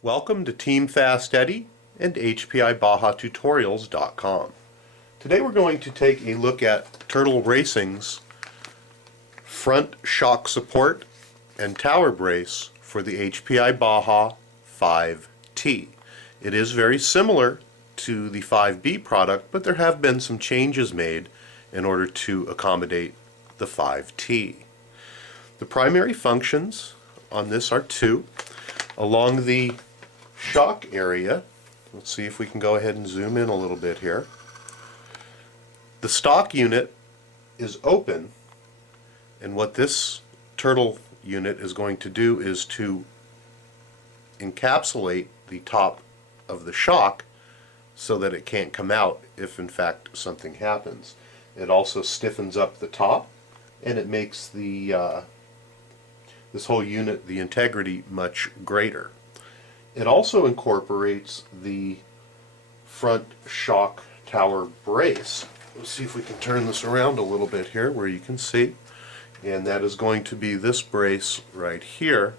Welcome to Team FastEddy and HPIBajaTutorials.com. Today we're going to take a look at Turtle Racing's front shock support and tower brace for the HPI Baja 5T. It is very similar to the 5B product, but there have been some changes made in order to accommodate the 5T. The primary functions on this are two. Along the shock area, let's see if we can go ahead and zoom in a little bit here. The stock unit is open, and what this turtle unit is going to do is to encapsulate the top of the shock so that it can't come out if in fact something happens. It also stiffens up the top, and it makes the this whole unit, the integrity, much greater. It also incorporates the front shock tower brace. Let's see if we can turn this around a little bit here where you can see. And that is going to be this brace right here.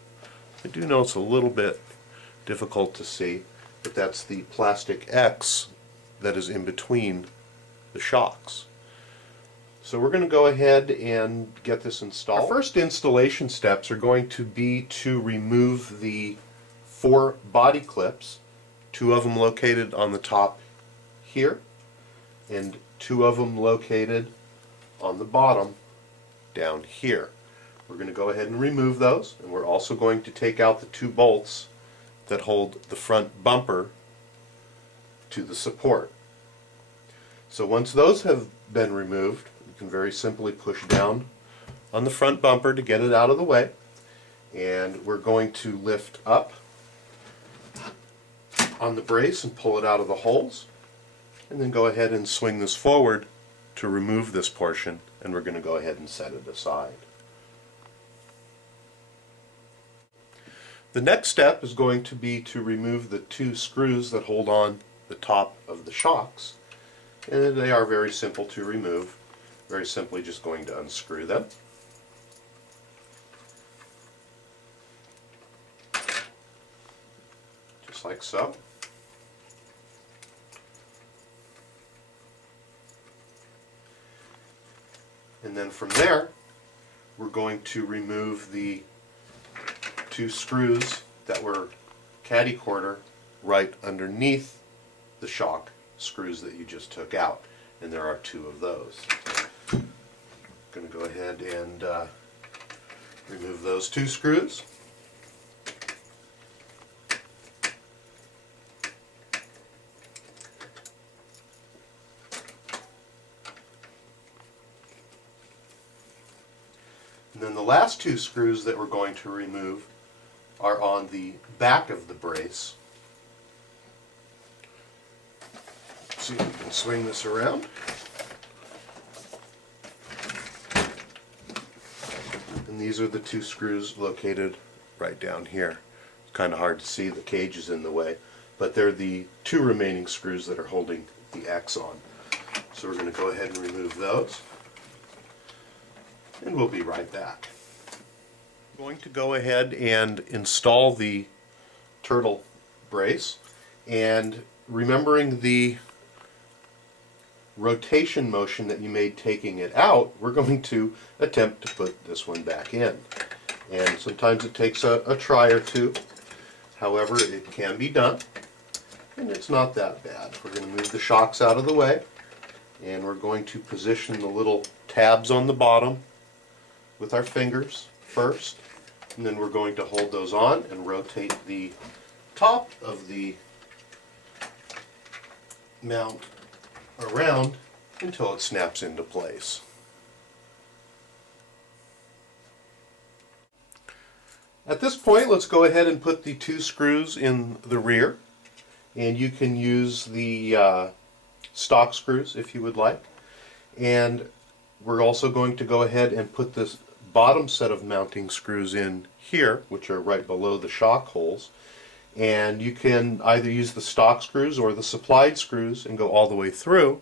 I do know it's a little bit difficult to see, but that's the plastic X that is in between the shocks. So we're going to go ahead and get this installed. Our first installation steps are going to be to remove the 4 body clips, 2 of them located on the top here, and 2 of them located on the bottom down here. We're going to go ahead and remove those, and we're also going to take out the 2 bolts that hold the front bumper to the support. So once those have been removed, you can very simply push down on the front bumper to get it out of the way, and we're going to lift up on the brace and pull it out of the holes, and then go ahead and swing this forward to remove this portion, and we're going to go ahead and set it aside. The next step is going to be to remove the 2 screws that hold on the top of the shocks, and they are very simple to remove. Very simply just going to unscrew them. Just like so. And then from there, we're going to remove the 2 screws that were caddy corner right underneath the shock screws that you just took out. And there are 2 of those. I'm going to go ahead and remove those 2 screws. And then the last 2 screws that we're going to remove are on the back of the brace. Let's see if we can swing this around. And these are the 2 screws located right down here. It's kind of hard to see, the cage is in the way, but they're the 2 remaining screws that are holding the X on. So we're going to go ahead and remove those, and we'll be right back. I'm going to go ahead and install the turtle brace, and remembering the rotation motion that you made taking it out, we're going to attempt to put this one back in. And sometimes it takes a try or 2. However, it can be done, and it's not that bad. We're going to move the shocks out of the way, and we're going to position the little tabs on the bottom with our fingers first, and then we're going to hold those on and rotate the top of the mount around until it snaps into place. At this point, let's go ahead and put the 2 screws in the rear, and you can use the stock screws if you would like. And we're also going to go ahead and put this bottom set of mounting screws in here, which are right below the shock holes. And you can either use the stock screws or the supplied screws and go all the way through.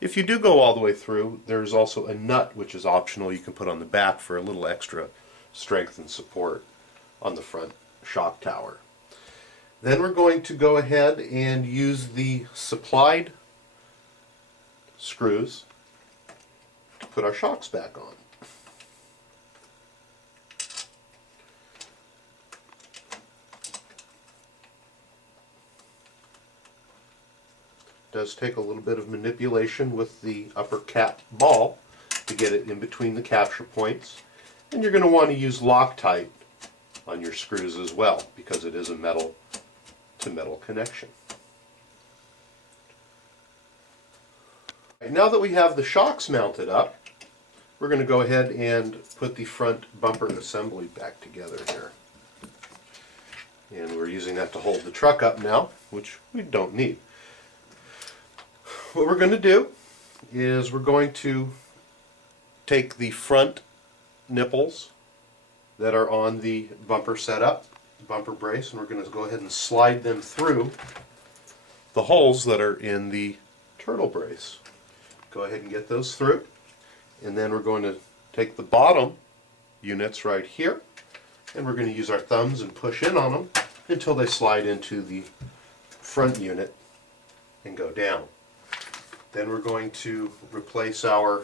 If you do go all the way through, there's also a nut which is optional you can put on the back for a little extra strength and support on the front shock tower. Then we're going to go ahead and use the supplied screws to put our shocks back on. It does take a little bit of manipulation with the upper cap ball to get it in between the capture points, and you're going to want to use Loctite on your screws as well because it is a metal to metal connection. Right, now that we have the shocks mounted up, we're going to go ahead and put the front bumper assembly back together here. And we're using that to hold the truck up now, which we don't need. What we're going to do is we're going to take the front nipples that are on the bumper setup, bumper brace, and we're going to go ahead and slide them through the holes that are in the turtle brace. Go ahead and get those through, and then we're going to take the bottom units right here, and we're going to use our thumbs and push in on them until they slide into the front unit and go down. Then we're going to replace our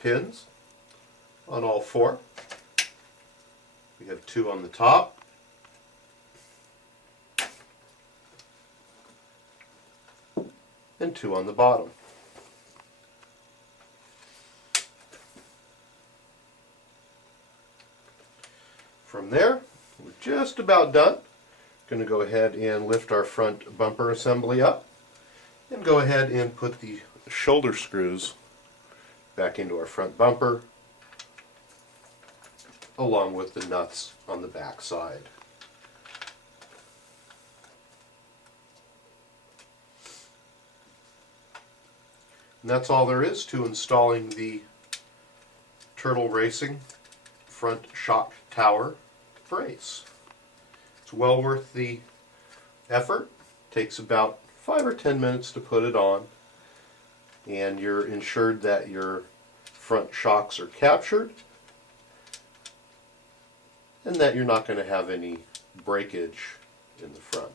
pins on all four. We have 2 on the top, and 2 on the bottom. From there, we're just about done. Going to go ahead and lift our front bumper assembly up and go ahead and put the shoulder screws back into our front bumper along with the nuts on the back side. And that's all there is to installing the Turtle Racing front shock tower brace. It's well worth the effort. It takes about 5 or 10 minutes to put it on, and you're ensured that your front shocks are captured and that you're not going to have any breakage in the front.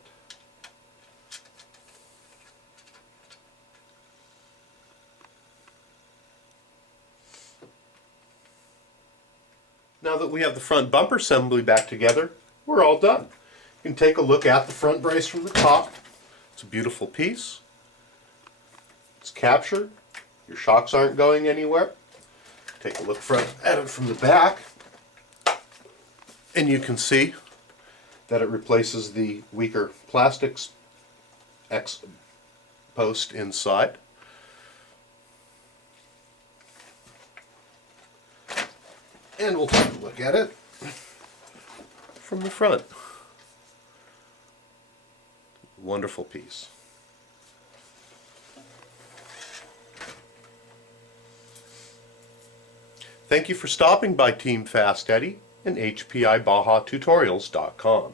Now that we have the front bumper assembly back together, we're all done. You can take a look at the front brace from the top. It's a beautiful piece. It's captured. Your shocks aren't going anywhere. Take a look at it from the back, and you can see that it replaces the weaker plastics X post inside. And we'll take a look at it from the front. Wonderful piece. Thank you for stopping by Team FastEddy and HPI Baja Tutorials.com.